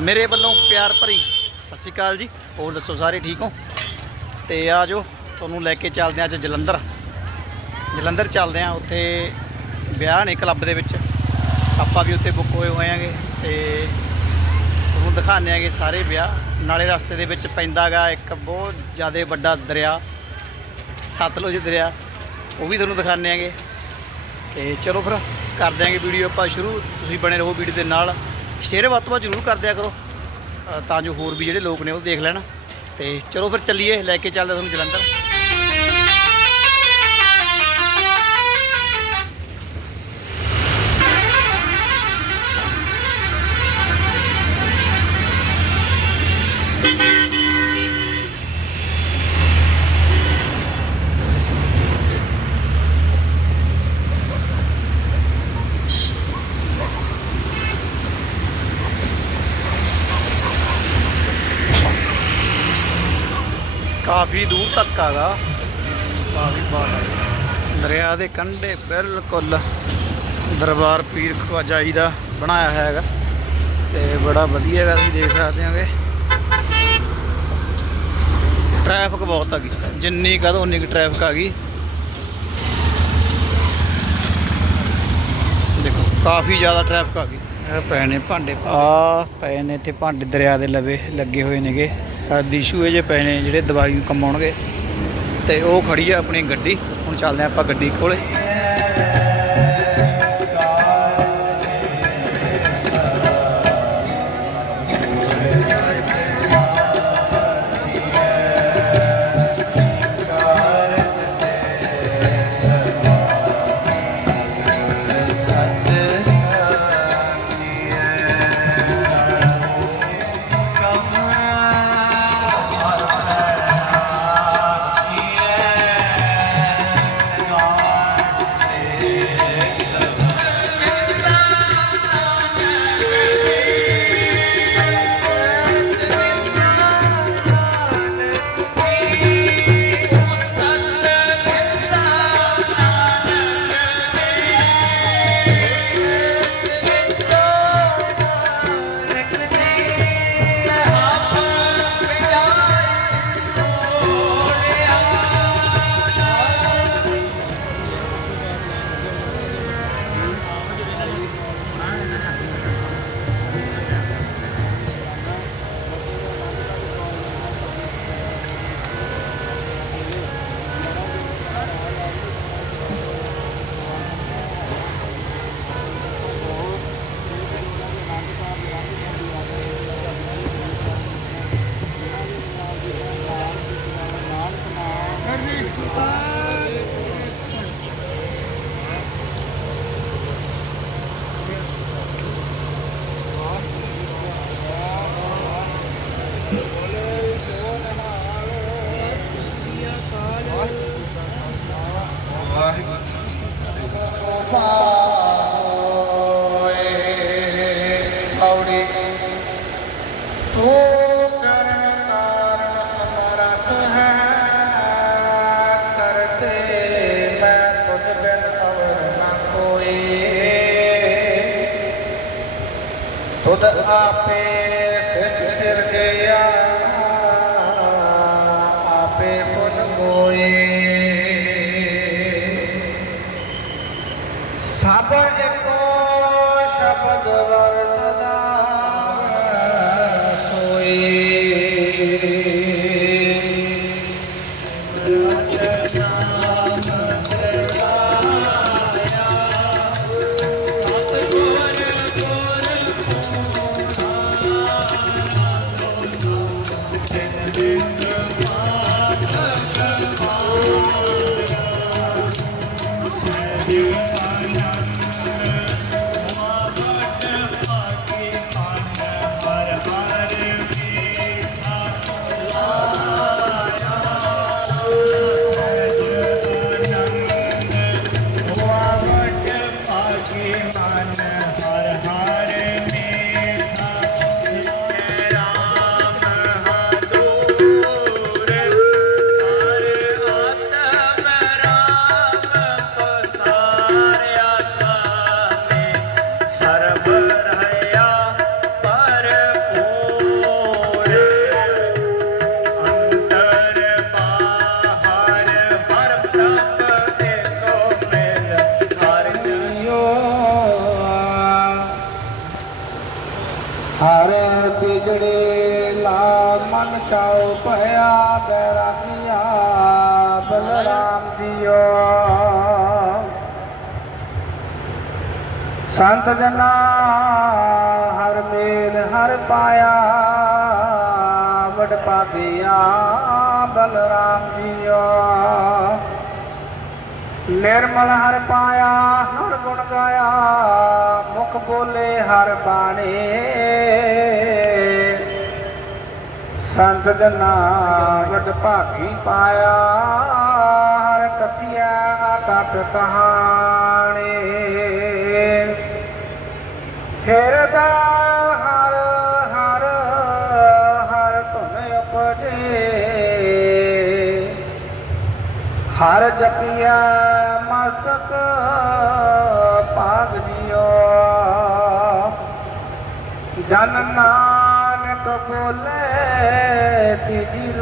ਮੇਰੇ ਵੱਲੋਂ ਪਿਆਰ ਭਰੀ ਸਤਿ ਸ਼੍ਰੀ ਅਕਾਲ ਜੀ। ਹੋਰ ਦੱਸੋ, ਸਾਰੇ ਠੀਕ ਹੋ? ਤੇ ਆ ਜਾਓ, ਤੁਹਾਨੂੰ ਲੈ ਕੇ ਚੱਲਦੇ ਹਾਂ ਅੱਜ ਜਲੰਧਰ। ਜਲੰਧਰ ਚੱਲਦੇ ਹਾਂ ਉੱਥੇ ਵਿਆਹ ਨੇ ਕਲੱਬ ਦੇ ਵਿੱਚ। ਆਪਾਂ ਵੀ ਉੱਥੇ ਬੁੱਕ ਹੋਏ ਹੋਏ ਆਂਗੇ ਤੇ ਤੁਹਾਨੂੰ ਦਿਖਾਉਂਦੇ ਆਂਗੇ ਸਾਰੇ ਵਿਆਹ। ਨਾਲੇ ਰਸਤੇ ਦੇ ਵਿੱਚ ਪੈਂਦਾਗਾ ਇੱਕ ਬਹੁਤ ਜ਼ਿਆਦਾ ਵੱਡਾ ਦਰਿਆ, ਸਤਲੁਜ ਦਰਿਆ, ਉਹ ਵੀ ਤੁਹਾਨੂੰ ਦਿਖਾਉਂਦੇ ਆਂਗੇ ਤੇ ਚਲੋ ਫਿਰ ਕਰ ਦਿਆਂਗੇ ਵੀਡੀਓ ਆਪਾਂ ਸ਼ੁਰੂ। ਤੁਸੀਂ ਬਣੇ ਰਹੋ ਵੀਡੀਓ ਦੇ ਨਾਲ। ਸ਼ੇਅਰ ਵੱਧ ਤੋਂ ਵੱਧ ਜ਼ਰੂਰ ਕਰ ਦਿਆ ਕਰੋ। ਤਾਂ ਜੋ ਹੋਰ ਵੀ ਜਿਹੜੇ ਲੋਕ ਨੇ ਉਹ ਦੇਖ ਲੈਣ। ਤੇ ਚਲੋ ਫਿਰ ਚੱਲੀਏ, ਲੈ ਕੇ ਚੱਲਦਾ ਤੁਹਾਨੂੰ ਜਲੰਧਰ। ਕਾਫੀ ਦੂਰ ਤੱਕ ਆਗਾ ਕਾਫੀ ਬਾਹਰ ਦਰਿਆ ਦੇ ਕੰਢੇ ਬਿਲਕੁਲ ਦਰਬਾਰ ਪੀਰ ਖਵਾਜਾ ਜੀ ਦਾ ਬਣਾਇਆ ਹੈਗਾ। ਤੇ ਬੜਾ ਵਧੀਆ ਹੈਗਾ ਤੁਸੀਂ ਦੇਖ ਸਕਦੇ ਹੋਗੇ। ਟ੍ਰੈਫਿਕ ਬਹੁਤ ਆ ਗਈ। ਜਿੰਨੀ ਕਹਦੋ ਉਨੀ ਕੁ ਟ੍ਰੈਫਿਕ ਆ ਗਈ। ਦੇਖੋ ਕਾਫੀ ਜ਼ਿਆਦਾ ਟ੍ਰੈਫਿਕ ਆ ਗਈ। ਪਏ ਨੇ ਭਾਂਡੇ। ਆ ਪਏ ਨੇ ਇੱਥੇ ਭਾਂਡੇ ਦਰਿਆ ਦੇ ਲਵੇ ਲੱਗੇ ਹੋਏ ਨੇਗੇ। ਦੀਸ਼ੂ ਜੇ ਪਏ ਨੇ ਜਿਹੜੇ ਦੀਵਾਲੀ ਨੂੰ ਕੰਮ ਆਉਣਗੇ, ਤੇ ਉਹ ਖੜੀ ਆ ਆਪਣੀ ਗੱਡੀ। ਹੁਣ ਚੱਲਦੇ ਆ ਆਪਾਂ ਗੱਡੀ ਕੋਲੇ। ਆਪੇ ਸਿਰ ਸਿਰਜਿਆ ਆਪੇ ਪੁਨ ਕੋਏ ਸਭ ਇੱਕੋ ਸ਼ਬਦ ਵਰਤਦਾ। you. ਬਿਜੜੇ ਲਾ ਮਨ ਚਾਉ ਭਇਆ ਬੈਰਾਗੀਆ, ਬਲਰਾਮ ਜੀਓ। ਸੰਤ ਜਨਾ, ਹਰ ਮੇਲ ਹਰ ਪਾਇਆ, ਵਡ ਪਾਗਿਆ ਬਲਰਾਮ ਜੀਓ। ਨਿਰਮਲ ਹਰ ਪਾਇਆ, ਹਰ ਗੁਣ ਗਾਇਆ, ਮੁਖ ਬੋਲੇ ਹਰ ਬਾਣੀ। ਸੰਤ ਜਨਾ ਵਡ ਭਾਗੀ ਪਾਇਆ, ਹਰ ਕਥਿਆ ਕਟ ਕਹਾਣੀ। ਹਿਰਦਾ ਹਰ ਹਰ ਹਰ ਧੁਨ ਉਪਜੇ। ਹਰ ਜਪਿਆ ਮਸਤਕ ਭਾਗ ਜਿਓ ਜਨ ਨਾਨਕ ਬੋਲੇ ਤੀਜੀ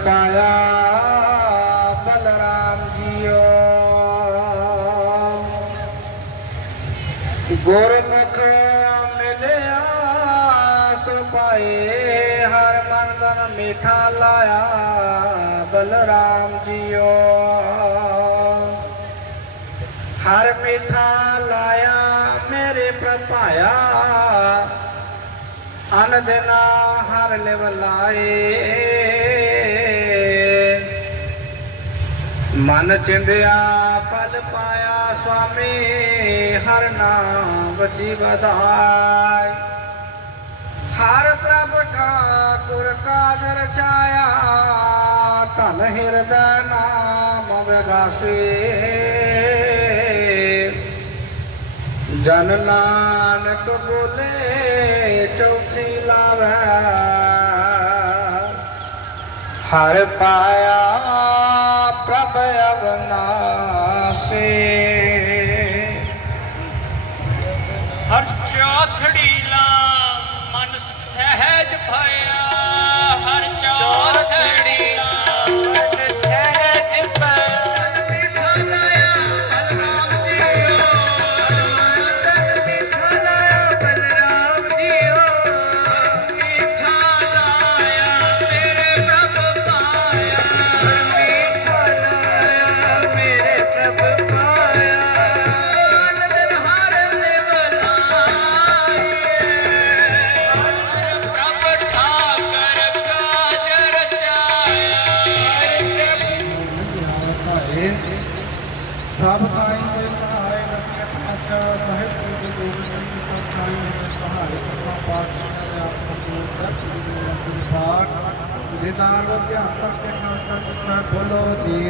ਹਰ ਪਾਇਆ ਬਲਰਾਮ ਜੀਓ ਗੁਰਮੁਖ ਮਿਲਿਆ ਸੋ ਪਾਏ ਹਰ ਮਨ ਤਨ ਮੀਠਾ ਲਾਇਆ ਬਲਰਾਮ ਜੀਓ ਹਰ ਮਿਠਾ ਲਾਇਆ ਮੇਰੇ ਪ੍ਰਭਾਇਆ ਅਨ ਮਨ ਚਿੰਦਿਆ, ਪਲ ਪਾਇਆ ਸੁਆਮੀ, ਹਰ ਨਾਮ ਵਜੀ ਵਧਾਈ ਹਰ ਪ੍ਰਭ ਠਾਕੁਰ ਕਾਜ ਰਚਾਇਆ ਧਨ ਹਿਰਦੈ ਨਾਮ ਵਿਗਾਸੇ ਜਨ ਨਾਨਕ ਬੋਲੇ, ਚੌਥੀ ਲਾਵੈ ਹਰ ਪਾਇਆ ਪ੍ਰਭ ਅਵਨਾਸੇ। ਸਭ ਤਾਈ ਦੇ ਸਹਾਇ ਨਸੀਹ ਪਾਚਾ ਸਾਹਿਬ ਜੀ ਦੇ ਗੋਬਿੰਦ ਸਿੰਘ ਜੀ ਸਭ ਤਾਈ ਦੇ ਸਹਾਇ ਸਭਾ ਪਾਠ ਦੇ ਆਪ ਨੂੰ ਸਤਿ ਸ੍ਰੀ ਅਕਾਲ ਪਾਠ ਵਿਧਾਨ ਦਾ ਧਿਆਨ ਕਰਕੇ ਨਾਮ ਸਾਹਿਬ ਬੋਲੋ ਜੀ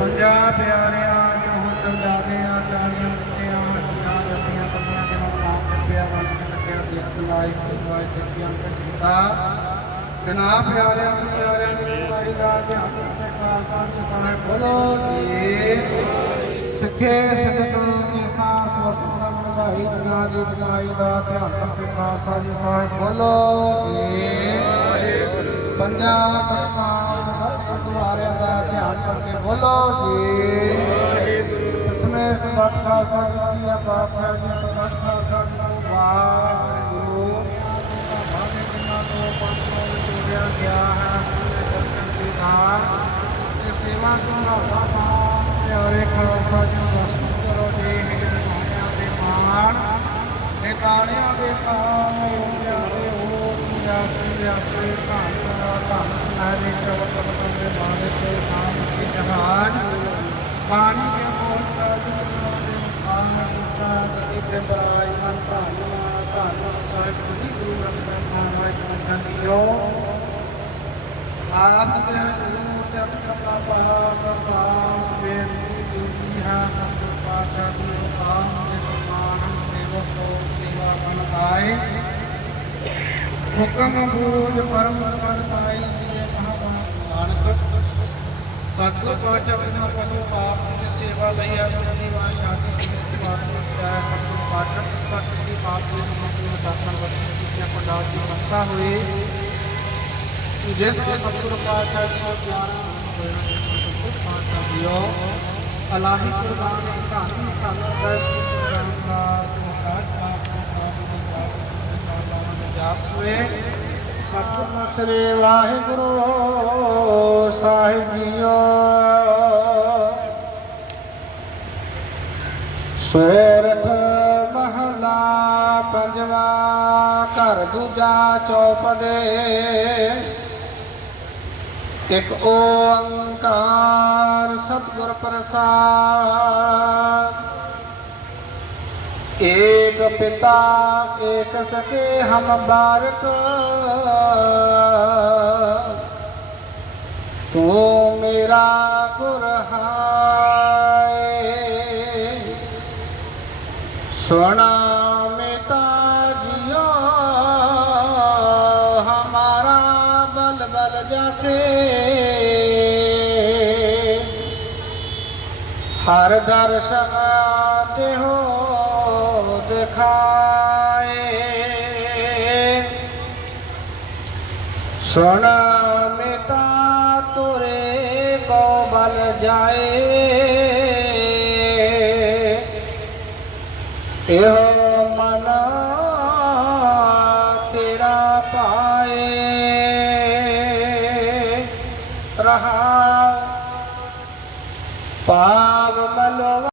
ਪੰਜਾਬ ਪਿਆਰਿਆਂ ਜੋ ਹੁਣ ਜਾਗਿਆ ਜਾਣੀਆਂ ਦਿੱਤੀਆਂ ਹੱਥਾਂ ਰੱਖੀਆਂ ਕੰਨਾਂ ਦੇ ਨਾਲ ਨਾਮ ਜਪਿਆ ਜਨਾਬ ਪਿਆਰਿਆਂ ਪਿਆਰਿਆਂ ਦੀ ਲੜਾਈ ਦਾ ਧਿਆਨ ਰੱਖੇ ਖਾਲਸਾ ਜੀ ਸਾਹਿਬ ਬੋਲੋ ਜੀ। ਸਿੱਖੇ, ਸਿੱਖਾਂ ਦੀ ਸਾਸ ਵਸਤ ਵਧਾਈ ਜਨਾ ਦੀ ਵਧਾਈ ਦਾ ਧਿਆਨ ਰੱਖੇ ਖਾਲਸਾ ਜੀ ਸਾਹਿਬ ਬੋਲੋ ਜੀ। ਪੰਜਾਬ ਪ੍ਰਮਾਣ ਗੁਰਦੁਆਰਿਆਂ ਦਾ ਧਿਆਨ ਕਰਕੇ ਬੋਲੋ ਜੀ। ਪ੍ਰਥਮੇ ਸਬਤ ਖਾਲਸਾ ਜੀ ਦੀ ਅਰਦਾਸ ਹੈ ਜੀ, ਸਬਤ ਖਾਲਸਾ ਜੀ ਵਾਹਿਗੁਰੂ ਤੋਂ ਪੰਥੋਂ ਵਿੱਚ ਜੁੜਿਆ ਗਿਆ ਹੈ ਆਪਣੇ ਦਰਸ਼ਨ ਦੀ ਦਾਨ ਤੇ ਸੇਵਾ ਸੰਭਾਲਾ ਮਾਨ ਪਿਆਰੇ ਖਾਲਸਾ ਜੀ ਨੂੰ ਦਰਸ਼ਨ ਕਰੋ ਜੀ ਜਿਹੜੇ ਮਾਣਿਆਂ ਦੇ ਮਾਣ ਇਹ ਤਾਣਿਆਂ ਦੇ ਤਾਣੇ ਜਾਂਦੇ ਹੋ ਪਿਆਸੇ ਪਿਆਸੇ ਧੰਨ ਧੰਨ ਸੁਨਾਰੇ ਸੇਵਾ ਬਿਨਾ ਪਤੋ ਪਾਪ ਦੀ ਸੇਵਾ ਲਈ ਆਪਣੀ ਦੀਵਾਨ ਦੀ ਬਾਤ ਕਰਦਾ ਹੈ ਸਤਿਗੁਰ ਪਾਤਸ਼ਾਹ ਦੀ ਪਾਪ ਦੇ ਸਮੂਹ ਦਾਤਨ ਵਰਤੀ ਕੀਤੀ ਪੰਡਾਲ ਦੀ ਮਸਤਾ ਹੋਏ ਜਿਸ ਦੇ ਸਤਿਗੁਰ ਪਾਤਸ਼ਾਹ ਜੀ ਨੂੰ ਗਿਆਨ ਪਾਤਸ਼ਾਹ ਜੀਓ ਅਲਾਹੀ ਕੁਰਬਾਨ ਧੰਨ ਧੰਨ ਸਾਹਿਬ ਰਾਮਦਾਸ ਮਹਾਰਾਜ ਆਪ ਨੂੰ ਆਪ ਨੂੰ ਜਾਪ ਹੋਏ ਸਤਿਗੁਰ ਸ੍ਰੀ ਵਾਹਿਗੁਰੂ ਸਾਹਿਬ ਜੀਓ। ਸੋਰਠ ਮਹਲਾ ਪੰਜਵਾ ਘਰ ਦੂਜਾ ਚੌਪਦੇ। ਇਕ ਓੰਕਾਰ ਸਤਿਗੁਰ ਪ੍ਰਸਾਦ। ਏਕ ਪਿਤਾ, ਏਕ ਸਕੇ ਹਮ ਬਾਰਕ। ਤੂੰ ਮੇਰਾ ਗੁਰ ਹਾਏ। ਸੁਣਾ ਹਰ ਦਰਸ਼ਨ ਤੇ ਹੋ ਦਿਖਾਏ। ਸੁਣਾ ਮਿਤਾ ਤੁਰੇ ਕੋ ਬਲ ਜਾਏ।